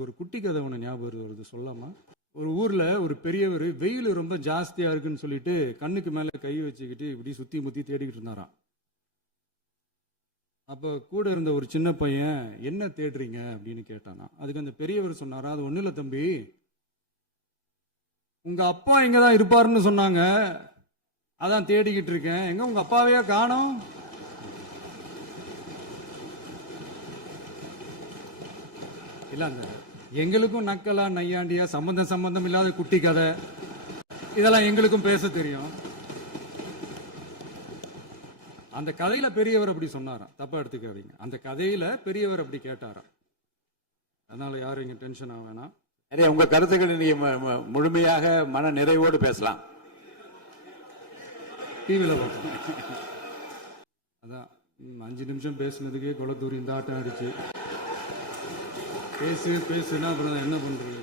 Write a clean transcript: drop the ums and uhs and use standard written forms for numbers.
எனக்கு ஒரு குட்டி கதை ஒன்று ஞாபகம் வருது, சொல்லாமா? ஒரு ஊர்ல ஒரு பெரியவர் வெயில் ரொம்ப ஜாஸ்தியா இருக்குன்னு சொல்லிட்டு கண்ணுக்கு மேல கை வச்சுக்கிட்டு இப்படி சுத்தி முத்தி தேடிக்கிட்டு இருந்தாராம். அப்ப கூட இருந்த ஒரு சின்ன பையன், என்ன தேடுறீங்க அப்படின்னு கேட்டானா. அதுக்கு அந்த பெரியவர் சொன்னாரா, அது ஒண்ணு இல்ல தம்பி, உங்க அப்பா இங்கதான் இருப்பாருன்னு சொன்னாங்க, அதான் தேடிக்கிட்டு இருக்கேன். எங்க உங்க அப்பாவையா காணோம்? இல்ல, அந்த எங்களுக்கும் நக்கலா நையாண்டியா சம்பந்தம் இல்லாத குட்டி கதை இதெல்லாம் எங்களுக்கும் பேச தெரியும். அந்த கதையில பெரியவர் அப்படி சொன்னாராம், தப்பா எடுத்துக்காதீங்க. அந்த கதையில பெரியவர் அப்படி கேட்டாராம். அதனால யாரும் இங்க டென்ஷன் ஆக வேணாம். உங்க கருத்துக்களை நீங்க முழுமையாக மன நிறைவோடு பேசலாம். டிவியில பார்ப்போம். அதான் 5 நிமிஷம் பேசுனதுக்கே குளத்தூரி இந்த ஆட்டம் அடிச்சு பேசுனா அப்புறம் என்ன பண்றது?